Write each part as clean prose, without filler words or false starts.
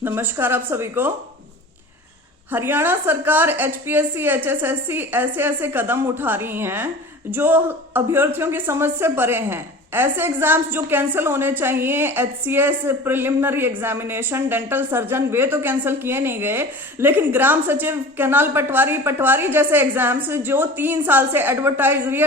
नमस्कार आप सभी को। हरियाणा सरकार एचपीएससी, एचएसएससी ऐसे ऐसे कदम उठा रही हैं जो अभ्यर्थियों की समझ से परे हैं। ऐसे एग्जाम्स जो कैंसिल होने चाहिए, HCS, preliminary examination, dental surgeon, वे तो कैंसिल किए नहीं गए, लेकिन ग्राम सचिव, कैनाल पटवारी जैसे एग्जाम्स जो 3 साल से एडवर्टाइज री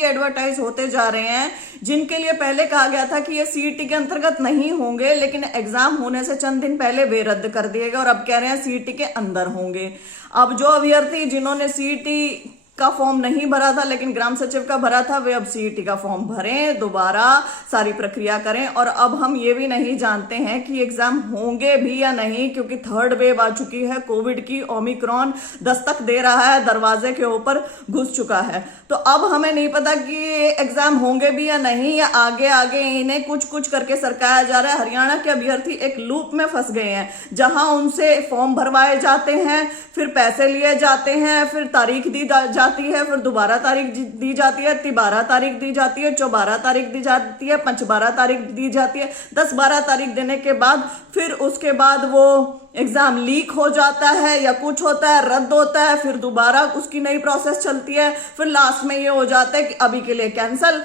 एडवर्टाइज होते जा रहे हैं, जिनके लिए पहले कहा गया था कि ये सीईटी के अंतर्गत नहीं होंगे, लेकिन एग्जाम होने से चंद दिन पहले वे रद्द कर दिए गए और अब कह रहे हैं सीईटी के अंदर होंगे। अब जो अभ्यर्थी जिन्होंने सीईटी का फॉर्म नहीं भरा था लेकिन ग्राम सचिव का भरा था, वे अब सीईटी का फॉर्म भरें, दोबारा सारी प्रक्रिया करें। और अब हम ये भी नहीं जानते हैं कि एग्जाम होंगे भी या नहीं, क्योंकि थर्ड वेव आ चुकी है कोविड की। ओमिक्रॉन दस्तक दे रहा है, दरवाजे के ऊपर घुस चुका है। तो अब हमें नहीं पता कि एग्जाम होंगे भी या नहीं, या आगे आगे इन्हें कुछ कुछ करके सरकाया जा रहा है। हरियाणा के अभ्यर्थी एक लूप में फंस गए हैं, जहां उनसे फॉर्म भरवाए जाते हैं, फिर पैसे लिए जाते हैं, फिर तारीख दी जाती है, फिर दोबारा तारीख दी जाती है, 13 तारीख दी जाती है, 14 तारीख दी जाती है, 15 तारीख दी जाती है। 10-12 तारीख देने के बाद फिर उसके बाद वो एग्जाम लीक हो जाता है या कुछ होता है, रद्द होता है, फिर दोबारा उसकी नई प्रोसेस चलती है, फिर लास्ट में ये हो जाता है कि अभी के लिए cancel.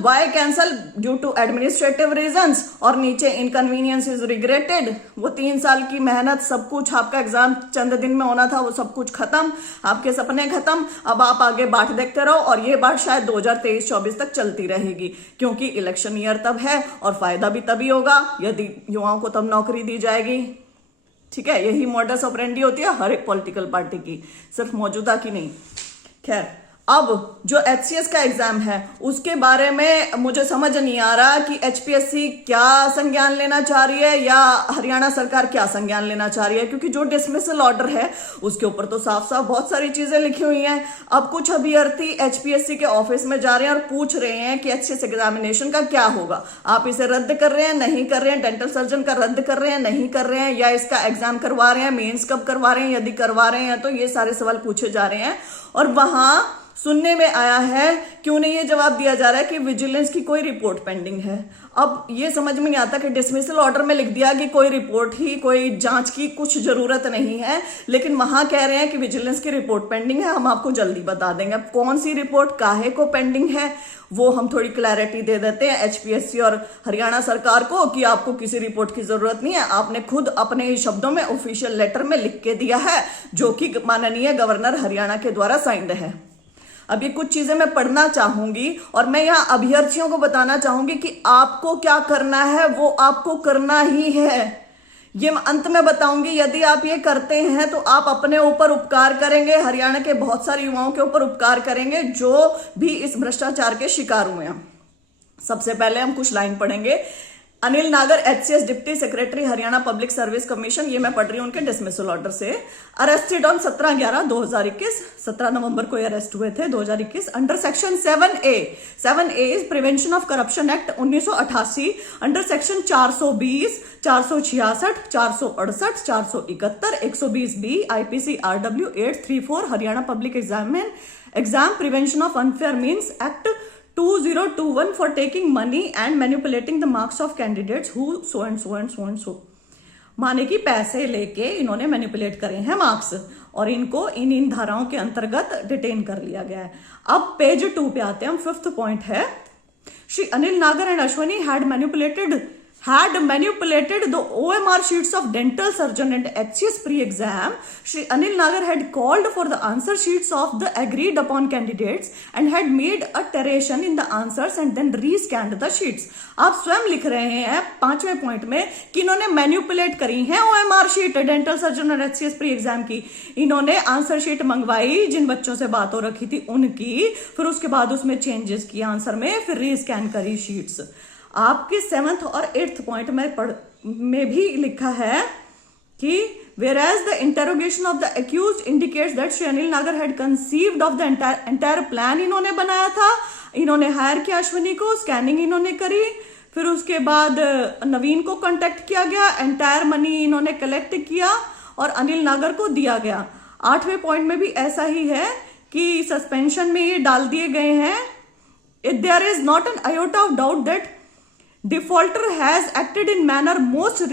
Why cancel? Due to administrative reasons, और नीचे इनकन्वीनियंस इज रिग्रेटेड। वो 3 साल की मेहनत, सब कुछ, आपका एग्जाम चंद दिन में होना था, वो सब कुछ खत्म, आपके सपने खत्म। अब आप आगे बाट देखते रहो, और ये बात शायद 2023-24 तक चलती रहेगी, क्योंकि इलेक्शन ईयर तब है और फायदा भी तभी होगा यदि युवाओं को तब नौकरी दी जाएगी। ठीक है, यही मॉडस ऑपरेंडी होती है हर एक पॉलिटिकल पार्टी की, सिर्फ मौजूदा की नहीं। खैर, अब जो एचसीएस का एग्जाम है उसके बारे में मुझे समझ नहीं आ रहा कि एचपीएससी क्या संज्ञान लेना चाह रही है या हरियाणा सरकार क्या संज्ञान लेना चाह रही है, क्योंकि जो डिसमिसल ऑर्डर है उसके ऊपर तो साफ साफ बहुत सारी चीजें लिखी हुई हैं। अब कुछ अभ्यर्थी एचपीएससी के ऑफिस में जा रहे हैं और पूछ रहे हैं कि एचसीएस एग्जामिनेशन का क्या होगा, आप इसे रद्द कर रहे हैं, नहीं कर रहे हैं, डेंटल सर्जन का रद्द कर रहे हैं, नहीं कर रहे हैं, या इसका एग्जाम करवा रहे हैं, मेंस कब करवा रहे हैं, यदि करवा रहे हैं तो ये सारे सवाल पूछे जा रहे हैं। और वहां सुनने में आया है, क्यों नहीं ये जवाब दिया जा रहा है कि विजिलेंस की कोई रिपोर्ट पेंडिंग है। अब ये समझ में नहीं आता कि डिसमिसल ऑर्डर में लिख दिया कि कोई रिपोर्ट ही, कोई जांच की कुछ जरूरत नहीं है, लेकिन वहां कह रहे हैं कि विजिलेंस की रिपोर्ट पेंडिंग है, हम आपको जल्दी बता देंगे। अब कौन सी रिपोर्ट, काहे को पेंडिंग है, वो हम थोड़ी क्लैरिटी दे देते हैं एचपीएससी और हरियाणा सरकार को कि आपको किसी रिपोर्ट की जरूरत नहीं है, आपने खुद अपने ही शब्दों में ऑफिशियल लेटर में लिख के दिया है, जो कि माननीय गवर्नर हरियाणा के द्वारा साइंड है। अब ये कुछ चीजें मैं पढ़ना चाहूंगी और मैं यहाँ अभ्यर्थियों को बताना चाहूंगी कि आपको क्या करना है, वो आपको करना ही है। ये मैं अंत में बताऊंगी। यदि आप ये करते हैं तो आप अपने ऊपर उपकार करेंगे, हरियाणा के बहुत सारे युवाओं के ऊपर उपकार करेंगे जो भी इस भ्रष्टाचार के शिकार हुए हैं। सबसे पहले हम कुछ लाइन पढ़ेंगे। Anil Nagar, HCS deputy secretary, Haryana public service commission, ये मैं पढ़ रही हूं उनके डिसमिसल ऑर्डर से। अरेस्टेड ऑन 17/11/2021, 17 नवंबर को अरेस्ट हुए थे 2021, under section 7A। 7A is prevention of corruption act 1988, under section 420, 466, 468, 471, 120B IPC RW 834 Haryana public exam prevention of unfair means act 2021 for taking money and manipulating the marks of candidates who so and so and so and so। माने कि पैसे लेके इन्होंने manipulate करे हैं marks और इनको इन धाराओं के अंतर्गत डिटेन कर लिया गया है। अब पेज 2 पे आते हैं हम। 5th पॉइंट है, श्री अनिल नागर and Ashwani had manipulated the OMR sheets of dental surgeon and HCS pre-exam. Shri Anil Nagar had called for the answer sheets of the agreed upon candidates and had made alteration in the answers and then rescanned the sheets। आप स्वयं लिख रहे हैं 5वें point में कि इन्होंने manipulate करी है OMR शीट डेंटल सर्जन और HCS प्री एग्जाम की। इन्होंने आंसर शीट मंगवाई जिन बच्चों से बात हो रखी थी उनकी, फिर उसके बाद उसमें चेंजेस किए आंसर में, फिर रीस्कैन करी शीट्स। आपके 7th और 8th पॉइंट में भी लिखा है कि whereas the interrogation of the accused indicates that Shri Anil नागर had conceived of the entire plan इन्होंने बनाया था, इन्होंने हायर किया अश्विनी को, स्कैनिंग इन्होंने करी, फिर उसके बाद नवीन को कांटेक्ट किया गया, एंटायर मनी इन्होंने कलेक्ट किया और अनिल नागर को दिया गया। 8वें पॉइंट में भी ऐसा ही है कि सस्पेंशन में ये डाल दिए गए हैं। There is not an iota of doubt that defaulter has acted in manner most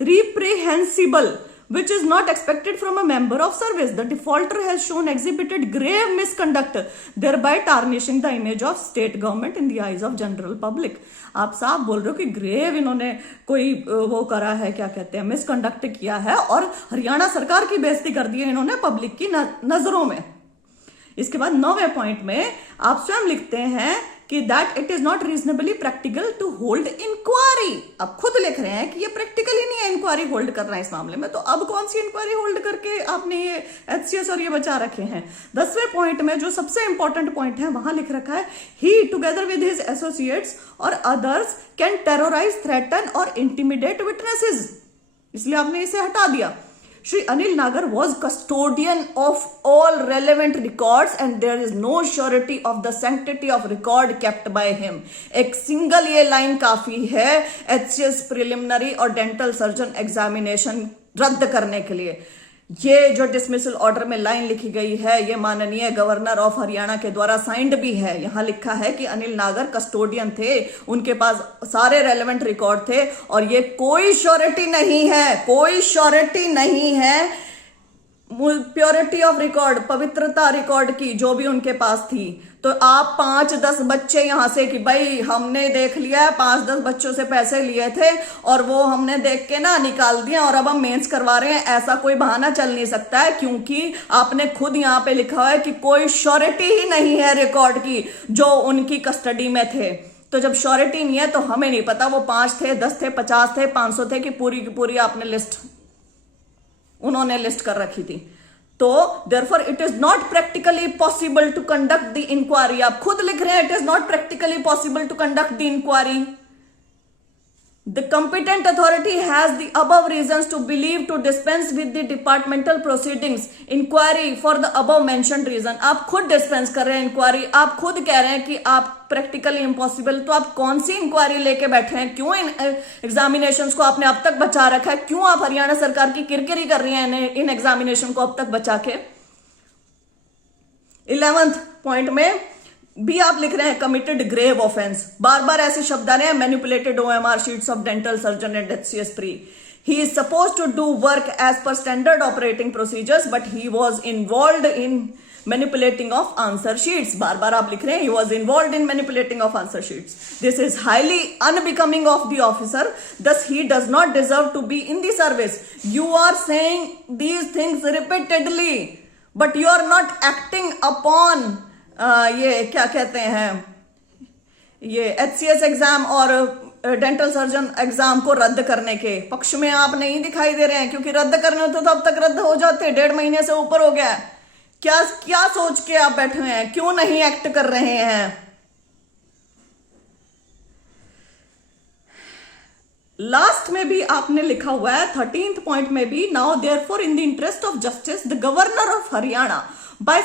reprehensible, which is not expected from a member of service. The defaulter has shown exhibited grave misconduct, thereby tarnishing the image of state government in the eyes of general public. आप साफ बोल रहे हो कि grave इन्होंने कोई वो करा है, क्या कहते हैं, मिसकंडक्ट किया है और हरियाणा सरकार की बेइज्जती कर दी है इन्होंने पब्लिक की नजरों में। इसके बाद 9वें पॉइंट में आप स्वयं लिखते हैं कि that it is not reasonably practical to hold inquiry. अब खुद लिख रहे हैं कि ये प्रैक्टिकली नहीं है इंक्वायरी होल्ड करना है इस मामले में, तो अब कौन सी इंक्वायरी होल्ड करके आपने ये एचसीएस और ये बचा रखे हैं। 10वें पॉइंट में जो सबसे इंपॉर्टेंट पॉइंट है वहां लिख रखा है ही टुगेदर विद हिज एसोसिएट्स और अदर्स कैन टेरराइज, थ्रेटन और इंटिमिडेट विटनेसेस, इसलिए आपने इसे हटा दिया। Shri Anil Nagar was custodian of all relevant records and there is no surety of the sanctity of record kept by him. एक single ये line काफी है HCS प्रिलिमिनरी और डेंटल सर्जन एग्जामिनेशन रद्द करने के लिए। ये जो डिसमिसल ऑर्डर में लाइन लिखी गई है ये माननीय गवर्नर ऑफ हरियाणा के द्वारा साइंड भी है। यहां लिखा है कि अनिल नागर कस्टोडियन थे, उनके पास सारे रेलेवेंट रिकॉर्ड थे और ये कोई श्योरिटी नहीं है, कोई श्योरिटी नहीं है प्योरिटी ऑफ रिकॉर्ड, पवित्रता रिकॉर्ड की जो भी उनके पास थी। तो आप 5-10 बच्चे यहां से कि भाई हमने देख लिया 5-10 बच्चों से पैसे लिए थे और वो हमने देख के ना निकाल दिया और अब हम मेंस करवा रहे हैं, ऐसा कोई बहाना चल नहीं सकता है, क्योंकि आपने खुद यहां पे लिखा हुआ है कि कोई श्योरिटी ही नहीं है रिकॉर्ड की जो उनकी कस्टडी में थे। तो जब श्योरिटी नहीं है तो हमें नहीं पता वो 5 थे, 10 थे, 50 थे, 500 थे कि पूरी की पूरी आपने लिस्ट उन्होंने लिस्ट कर रखी थी। तो therefore it is not practically possible to conduct the inquiry। आप खुद लिख रहे हैं it is not practically possible to conduct the inquiry। The competent authority has the above reasons to believe to dispense with the departmental proceedings inquiry for the above mentioned reason। आप खुद dispense कर रहे हैं inquiry, आप खुद कह रहे हैं कि आप प्रैक्टिकली इम्पॉसिबल, तो आप कौन सी इंक्वायरी लेके बैठे हैं? क्यों इन एग्जामिनेशंस को आपने अब तक बचा रखा है? क्यों आप हरियाणा सरकार की किरकिरी कर रही हैं इन एग्जामिनेशन को अब तक बचा के? 11th पॉइंट में भी आप लिख रहे हैं कमिटेड ग्रेव ऑफेंस, बार बार ऐसे शब्द आ रहे हैं, manipulated OMR sheets of dental surgeon and HCS pre. He is suppose to do work as per standard operating procedures but he was involve in manipulating of answer sheets. बार बार आप लिख रहे हैं he was involve in manipulating of answer sheets. This is highly unbecoming of the officer, thus he does not deserve to be in the service. You are saying these things repeatedly but you are not acting upon ये क्या कहते हैं, ये HCS exam और dental surgeon exam को रद्द करने के पक्ष में आप नहीं दिखाई दे रहे हैं, क्योंकि रद्द करने होते तो अब तक रद्द हो जाते। 1.5 महीने से ऊपर हो गया है। क्या क्या सोच के आप बैठे हैं? क्यों नहीं एक्ट कर रहे हैं? लास्ट में भी आपने लिखा हुआ है 13th पॉइंट में भी, now therefore in the interest of justice the governor of Haryana by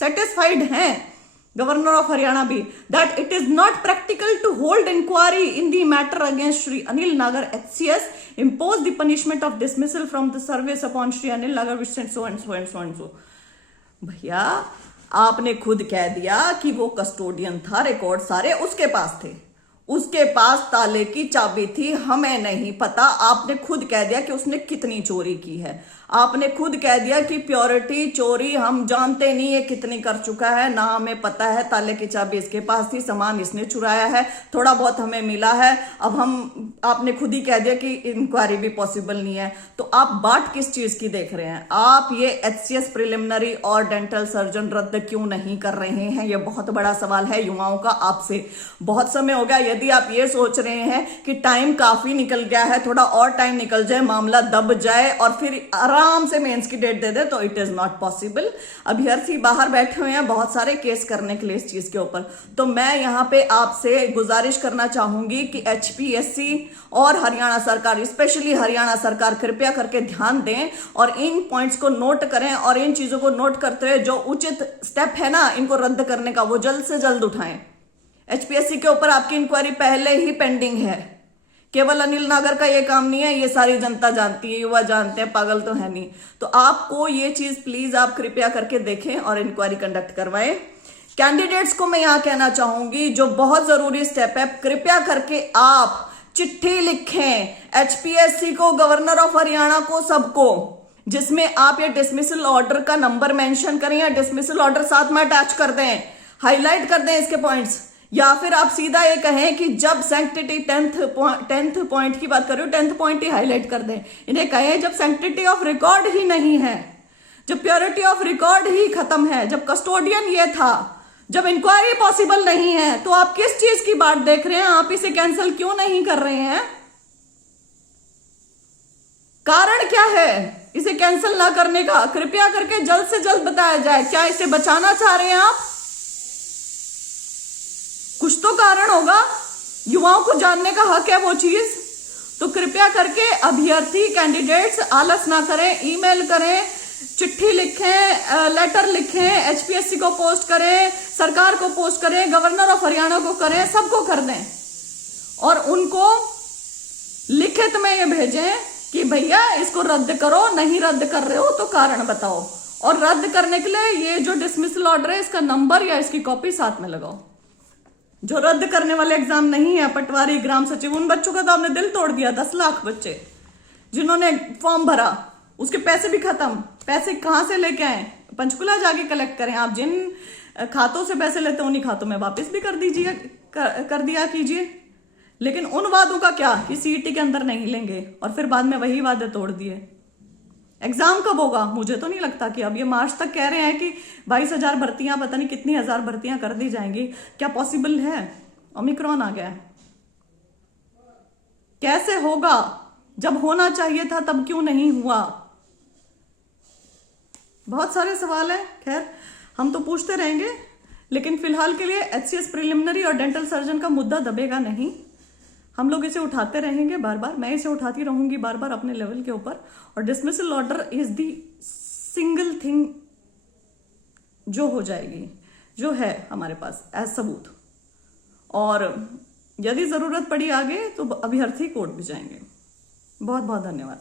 satisfied हैं गवर्नर ऑफ हरियाणा भी that it is not practical to hold inquiry in the matter against Shri Anil Nagar HCS, impose the punishment of dismissal from the service upon Shri Anil Nagar which so and so and so and so. भैया आपने खुद कह दिया कि वो custodian था, record सारे उसके पास थे, उसके पास ताले की चाबी थी, हमें नहीं पता। आपने खुद कह दिया कि उसने कितनी चोरी की है, आपने खुद कह दिया कि प्योरिटी चोरी हम जानते नहीं है कितनी कर चुका है, ना हमें पता है, ताले की चाबी इसके पास थी, सामान इसने चुराया है, थोड़ा बहुत हमें मिला है। अब हम आपने खुद ही कह दिया कि इंक्वायरी भी पॉसिबल नहीं है। तो आप बात किस चीज की देख रहे हैं? आप ये एचसीएस प्रिलिमिनरी और डेंटल सर्जन रद्द क्यों नहीं कर रहे हैं? ये बहुत बड़ा सवाल है युवाओं का आपसे। बहुत समय हो गया, यदि आप ये सोच रहे हैं कि टाइम काफी निकल गया है, थोड़ा और टाइम निकल जाए, मामला दब जाए और फिर आराम से मेंस की डेट दे दे, तो इट इज नॉट पॉसिबल। अभ्यर्थी बाहर बैठे हुए हैं बहुत सारे केस करने के लिए इस चीज के ऊपर। तो मैं यहां पे आपसे गुजारिश करना चाहूंगी कि एचपीएससी और हरियाणा सरकार, स्पेशली हरियाणा सरकार, कृपया करके ध्यान दें और इन पॉइंट्स को नोट करें और इन चीजों को नोट करते हुए जो उचित स्टेप है ना इनको रद्द करने का, वो जल्द से जल्द उठाएं। एचपीएससी के ऊपर आपकी इंक्वायरी पहले ही पेंडिंग है, केवल अनिल नागर का ये काम नहीं है, ये सारी जनता जानती है, युवा जानते हैं, पागल तो है नहीं। तो आपको ये चीज प्लीज आप कृपया करके देखें और इंक्वायरी कंडक्ट करवाएं कैंडिडेट्स को मैं यहां कहना चाहूंगी, जो बहुत जरूरी स्टेप है, कृपया करके आप चिट्ठी लिखें एचपीएससी को, गवर्नर ऑफ हरियाणा को, सबको, जिसमें आप ये डिसमिसल ऑर्डर का नंबर मेंशन करें या डिसमिसल ऑर्डर साथ में अटैच कर दें, हाईलाइट कर दें इसके पॉइंट्स, या फिर आप सीधा ये कहें कि जब सैंक्टिटी 10th पॉइंट की बात कर रहे हो, 10th पॉइंट ही हाईलाइट कर दें। इन्हें कहें जब सैंक्टिटी ऑफ रिकॉर्ड ही नहीं है, जब प्योरिटी ऑफ रिकॉर्ड ही खत्म है, जब कस्टोडियन ये था, जब इंक्वायरी पॉसिबल नहीं है, तो आप किस चीज की बात देख रहे हैं? आप इसे कैंसिल क्यों नहीं कर रहे हैं? कारण क्या है इसे कैंसिल ना करने का? कृपया करके जल्द से जल्द बताया जाए। क्या इसे बचाना चाह रहे हैं आप? कुछ तो कारण होगा, युवाओं को जानने का हक है वो चीज। तो कृपया करके अभ्यर्थी कैंडिडेट्स आलस ना करें, ईमेल करें, चिट्ठी लिखें, लेटर लिखें, एचपीएससी को पोस्ट करें, सरकार को पोस्ट करें, गवर्नर ऑफ हरियाणा को करें, सबको कर दें और उनको लिखित में ये भेजें कि भैया इसको रद्द करो, नहीं रद्द कर रहे हो तो कारण बताओ। और रद्द करने के लिए ये जो डिसमिसल ऑर्डर है इसका नंबर या इसकी कॉपी साथ में लगाओ। जो रद्द करने वाले एग्जाम नहीं है, पटवारी, ग्राम सचिव, उन बच्चों का तो आपने दिल तोड़ दिया। 10 लाख बच्चे जिन्होंने फॉर्म भरा, उसके पैसे भी खत्म। पैसे कहां से लेके आए? पंचकुला जाके कलेक्ट करें। आप जिन खातों से पैसे लेते हैं उन्हीं खातों में वापस भी कर दिया कीजिए। लेकिन उन वादों का क्या कि सीईटी के अंदर नहीं लेंगे और फिर बाद में वही वादे तोड़ दिए। एग्जाम कब होगा? मुझे तो नहीं लगता कि अब ये मार्च तक कह रहे हैं कि 22,000 भर्तियां, पता नहीं कितनी हजार भर्तियां कर दी जाएंगी। क्या पॉसिबल है? ओमिक्रॉन आ गया, कैसे होगा? जब होना चाहिए था तब क्यों नहीं हुआ? बहुत सारे सवाल हैं। खैर, हम तो पूछते रहेंगे, लेकिन फिलहाल के लिए एचसीएस प्रिलिमिनरी और डेंटल सर्जन का मुद्दा दबेगा नहीं। हम लोग इसे उठाते रहेंगे बार बार, मैं इसे उठाती रहूंगी बार बार अपने लेवल के ऊपर। और dismissal order is the single thing जो हो जाएगी, जो है हमारे पास एज सबूत। और यदि जरूरत पड़ी आगे तो अभ्यर्थी कोर्ट भी जाएंगे। बहुत बहुत धन्यवाद।